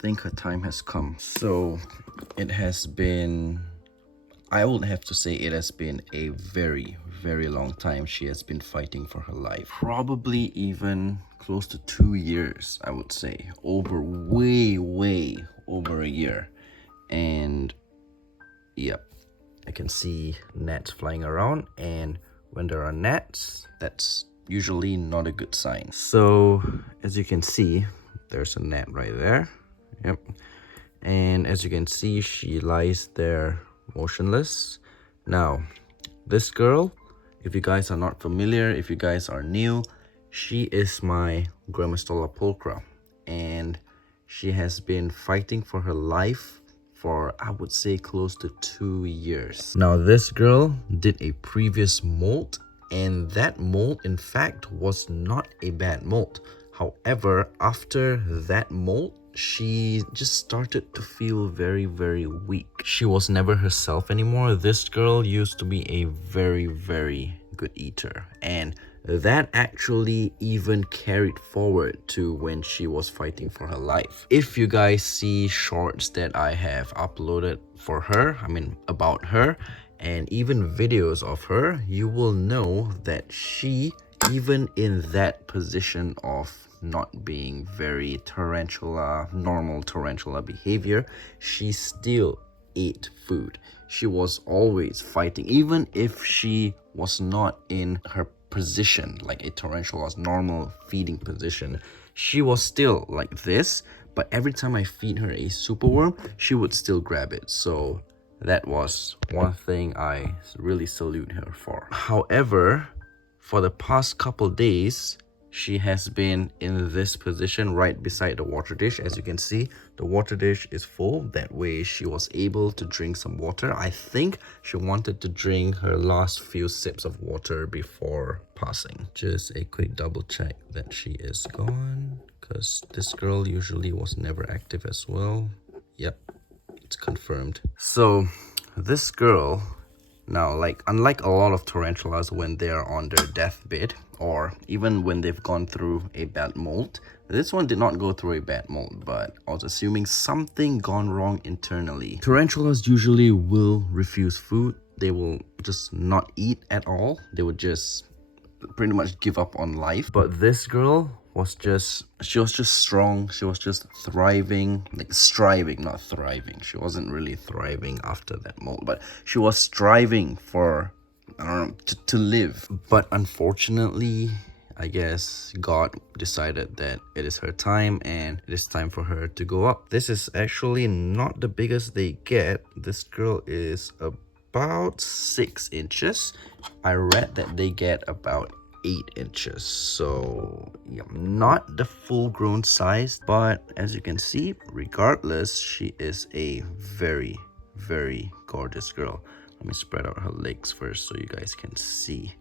think her time has come. So it has been, I would have to say it has been a very, very long time she has been fighting for her life. Probably even close to 2 years, I would say. Way over a year. And yep, I can see gnats flying around, and when there are gnats, that's usually not a good sign. So as you can see, there's a gnat right there. Yep. And as you can see, she lies there motionless. Now, this girl, if you guys are not familiar, if you guys are new, she is my Grammostola pulchra, and she has been fighting for her life for, I would say, close to 2 years. Now, this girl did a previous molt, and that molt, in fact, was not a bad molt. However, after that molt, she just started to feel very, very weak. She was never herself anymore. This girl used to be a very, very good eater, and that actually even carried forward to when she was fighting for her life. If you guys see shorts that I have uploaded for her, about her, and even videos of her, you will know that she, even in that position of not being very normal tarantula behavior, she still ate food. She was always fighting, even if she was not in her position, like a tarantula's normal feeding position. She was still like this, but every time I feed her a superworm, she would still grab it. So that was one thing I really salute her for. However, for the past couple days, she has been in this position right beside the water dish. As you can see, the water dish is full. That way she was able to drink some water. I think she wanted to drink her last few sips of water before passing. Just a quick double check that she is gone, because this girl usually was never active as well. Yep, it's confirmed. So this girl, now, unlike a lot of tarantulas when they are on their deathbed, or even when they've gone through a bad molt, this one did not go through a bad molt, but I was assuming something gone wrong internally. Tarantulas usually will refuse food. They will just not eat at all. They would just pretty much give up on life. But this girl was just strong. She was just thriving, like striving, not thriving. She wasn't really thriving after that molt, but she was striving for, I don't know, to live. But unfortunately, I guess God decided that it is her time and it is time for her to go up. This is actually not the biggest they get. This girl is about 6 inches. I read that they get about 8 inches, so yeah, not the full grown size, but as you can see, regardless, she is a very, very gorgeous girl. Let me spread out her legs first so you guys can see.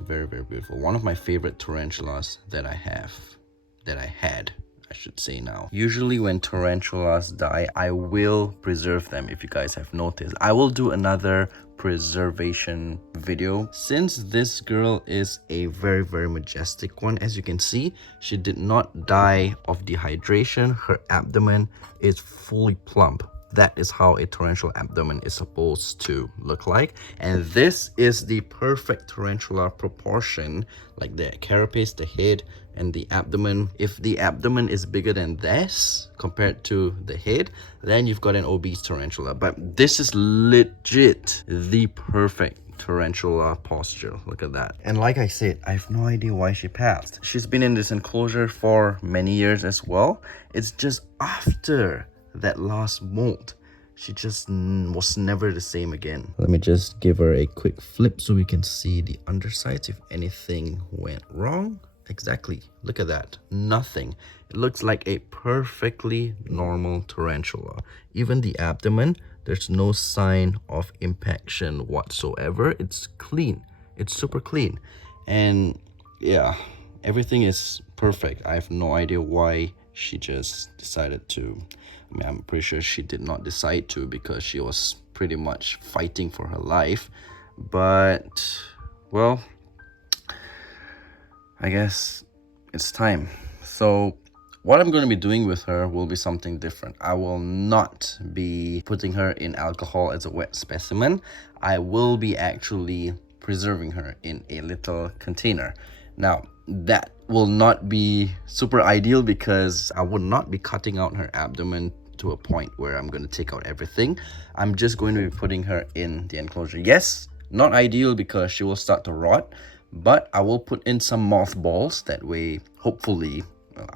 Very, very beautiful. One of my favorite tarantulas that I had, I should say now. Usually when tarantulas die, I will preserve them. If you guys have noticed, I will do another preservation video. Since this girl is a very, very majestic one, as you can see, she did not die of dehydration. Her abdomen is fully plump. That is how a tarantula abdomen is supposed to look like. And this is the perfect tarantula proportion, like the carapace, the head, and the abdomen. If the abdomen is bigger than this compared to the head, then you've got an obese tarantula. But this is legit the perfect tarantula posture. Look at that. And like I said, I have no idea why she passed. She's been in this enclosure for many years as well. It's just after that last molt, she just was never the same again. Let me just give her a quick flip so we can see the undersides if anything went wrong. Exactly, look at that, nothing. It looks like a perfectly normal tarantula. Even the abdomen, there's no sign of impaction whatsoever. It's clean, it's super clean. And yeah, everything is perfect. I have no idea why she just decided to. I'm pretty sure she did not decide to, because she was pretty much fighting for her life. But well, I guess it's time. So What I'm going to be doing with her will be something different. I will not be putting her in alcohol as a wet specimen. I will be actually preserving her in a little container. Now, that will not be super ideal because I would not be cutting out her abdomen to a point where I'm going to take out everything. I'm just going to be putting her in the enclosure. Yes, not ideal because she will start to rot, but I will put in some mothballs. That way, hopefully,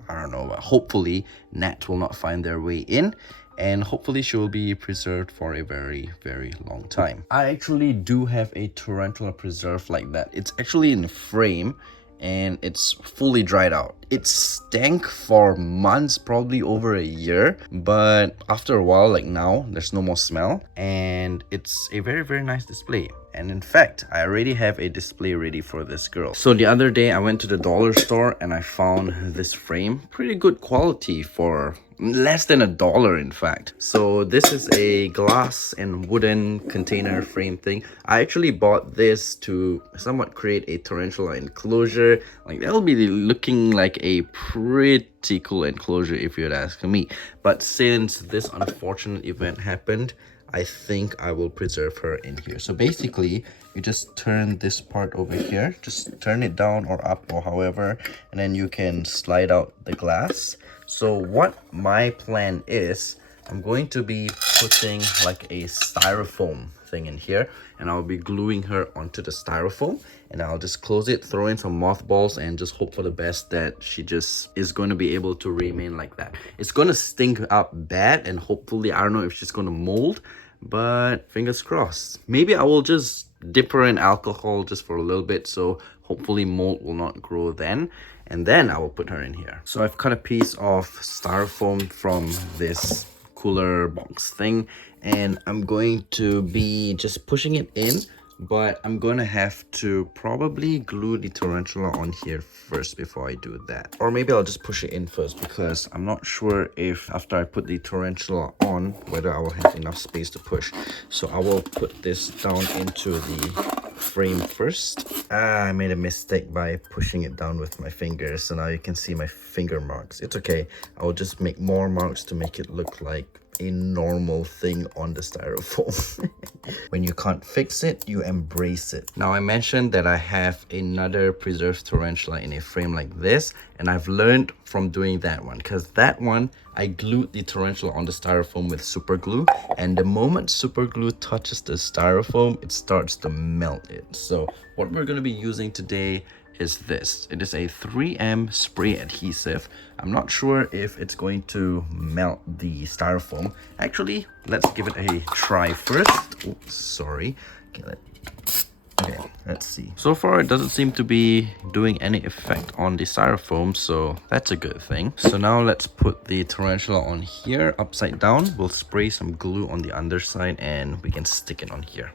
I don't know, but hopefully gnats will not find their way in, and hopefully she will be preserved for a very, very long time. I actually do have a tarantula preserved like that. It's actually in a frame and it's fully dried out. It stank for months, probably over a year, but after a while, like now, there's no more smell, and it's a very, very nice display. And in fact, I already have a display ready for this girl. So the other day I went to the dollar store and I found this frame. Pretty good quality for less than $1, in fact. So this is a glass and wooden container frame thing. I actually bought this to somewhat create a tarantula enclosure. Like, that'll be looking like a pretty cool enclosure if you'd ask me. But since this unfortunate event happened, I think I will preserve her in here. So basically, you just turn this part over here, just turn it down or up or however, and then you can slide out the glass. So what my plan is, I'm going to be putting like a styrofoam thing in here, and I'll be gluing her onto the styrofoam, and I'll just close it, throw in some mothballs, and just hope for the best that she just is going to be able to remain like that. It's going to stink up bad, and hopefully, I don't know if she's going to mold, but fingers crossed. Maybe I will just dip her in alcohol just for a little bit, so hopefully mold will not grow then, and then I will put her in here. So I've cut a piece of styrofoam from this cooler box thing, and I'm going to be just pushing it in, but I'm gonna have to probably glue the tarantula on here first before I do that. Or maybe I'll just push it in first, because I'm not sure if after I put the tarantula on whether I will have enough space to push. So I will put this down into the frame first. I made a mistake by pushing it down with my fingers, so now you can see my finger marks. It's okay, I will just make more marks to make it look like a normal thing on the styrofoam. When you can't fix it, you embrace it. Now, I mentioned that I have another preserved tarantula in a frame like this, and I've learned from doing that one, because that one I glued the tarantula on the styrofoam with super glue, and the moment super glue touches the styrofoam, it starts to melt it. So what we're going to be using today is this. It is a 3M spray adhesive. I'm not sure if it's going to melt the styrofoam. Actually, let's give it a try first. Oops, sorry. Okay, let's see. So far, it doesn't seem to be doing any effect on the styrofoam, so that's a good thing. So now let's put the tarantula on here, upside down. We'll spray some glue on the underside and we can stick it on here.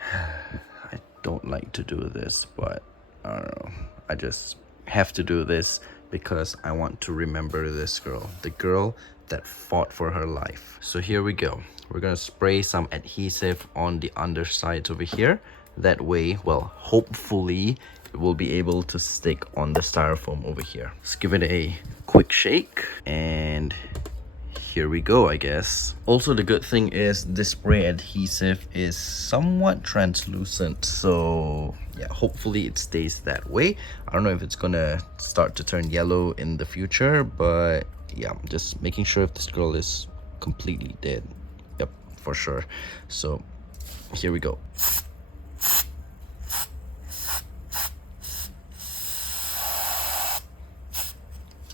I don't like to do this, but I don't know, I just have to do this because I want to remember this girl, the girl that fought for her life. So here we go. We're gonna spray some adhesive on the undersides over here. That way, well, hopefully it will be able to stick on the styrofoam over here. Let's give it a quick shake, and here we go, I guess. Also, the good thing is this spray adhesive is somewhat translucent, so yeah, hopefully it stays that way. I don't know if it's gonna start to turn yellow in the future, but yeah, I'm just making sure if this girl is completely dead. Yep, for sure. So here we go.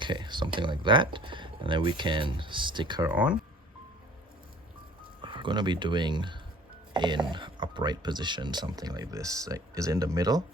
Okay, something like that, and then we can stick her on. We're gonna be doing in upright position, something like this. Like, is it in the middle?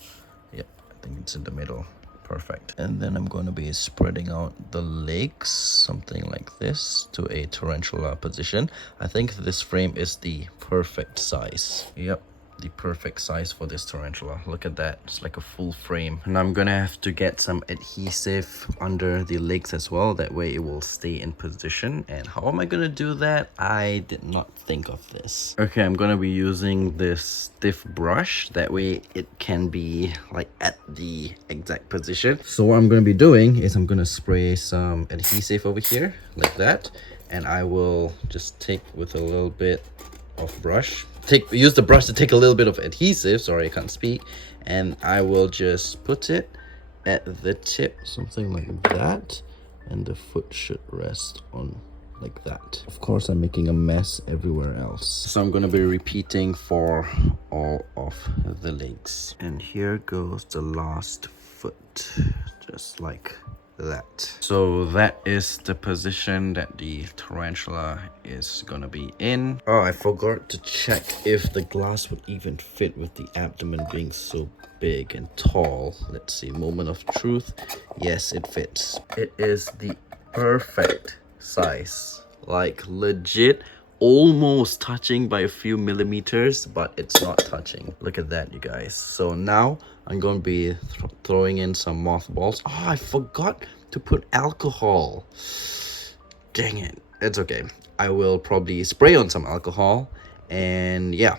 Yep, I think it's in the middle. Perfect. And then I'm going to be spreading out the legs, something like this, to a tarantula position. I think this frame is the perfect size. Yep, the perfect size for this tarantula. Look at that, it's like a full frame. And I'm gonna have to get some adhesive under the legs as well, that way it will stay in position. And how am I gonna do that? I did not think of this. Okay, I'm gonna be using this stiff brush, that way it can be like at the exact position. So what I'm gonna be doing is I'm gonna spray some adhesive over here like that, and I will just take with a little bit of brush, use the brush to take a little bit of adhesive, sorry I can't speak, and I will just put it at the tip, something like that, and the foot should rest on like that. Of course I'm making a mess everywhere else, so I'm gonna be repeating for all of the legs. And here goes the last foot, just like that. So that is the position that the tarantula is gonna be in. Oh, I forgot to check if the glass would even fit with the abdomen being so big and tall. Let's see, moment of truth. Yes, it fits. It is the perfect size, like legit almost touching by a few millimeters, but it's not touching. Look at that, you guys. So now I'm going to be throwing in some mothballs. Oh, I forgot to put alcohol. Dang it. It's okay. I will probably spray on some alcohol, and yeah,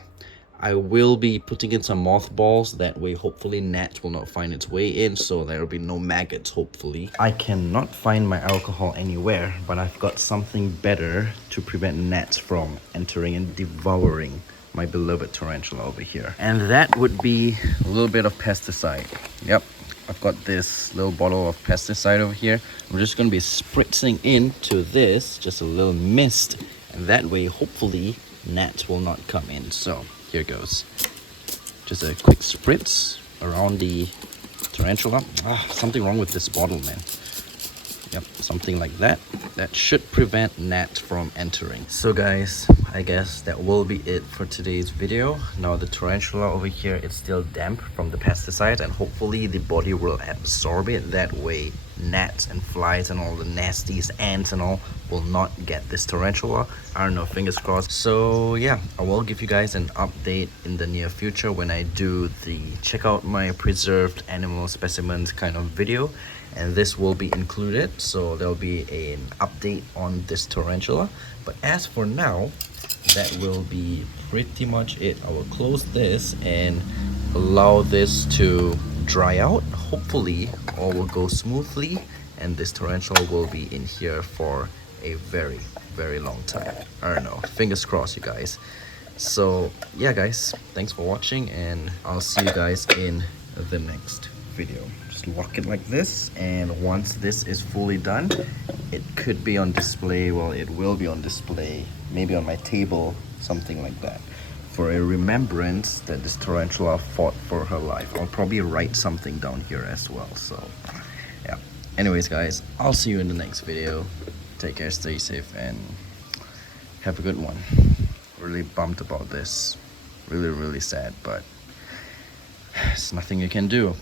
I will be putting in some mothballs. That way, hopefully, gnats will not find its way in, so there will be no maggots, hopefully. I cannot find my alcohol anywhere, but I've got something better to prevent gnats from entering and devouring my beloved tarantula over here. And that would be a little bit of pesticide. Yep, I've got this little bottle of pesticide over here. I'm just going to be spritzing into this, just a little mist, and that way, hopefully, gnats will not come in. So here goes, just a quick spritz around the tarantula. Something wrong with this bottle, man. Yep, something like that. That should prevent gnats from entering. So guys, I guess that will be it for today's video. Now the tarantula over here, it's still damp from the pesticides, and hopefully the body will absorb it. That way gnats and flies and all the nasties, ants and all, will not get this tarantula. I don't know, fingers crossed. So yeah, I will give you guys an update in the near future when I do the check out my preserved animal specimens kind of video, and this will be included, so there'll be an update on this tarantula. But as for now, that will be pretty much it. I will close this and allow this to dry out. Hopefully all will go smoothly, and this tarantula will be in here for a very, very long time. I don't know, fingers crossed, you guys. So yeah guys, thanks for watching, and I'll see you guys in the next video. Just lock it like this, and once this is fully done, it could be on display. Well, it will be on display, maybe on my table, something like that, for a remembrance that this tarantula fought for her life. I'll probably write something down here as well. So yeah, anyways guys, I'll see you in the next video. Take care, stay safe, and have a good one. Really bummed about this, really sad, but there's nothing you can do.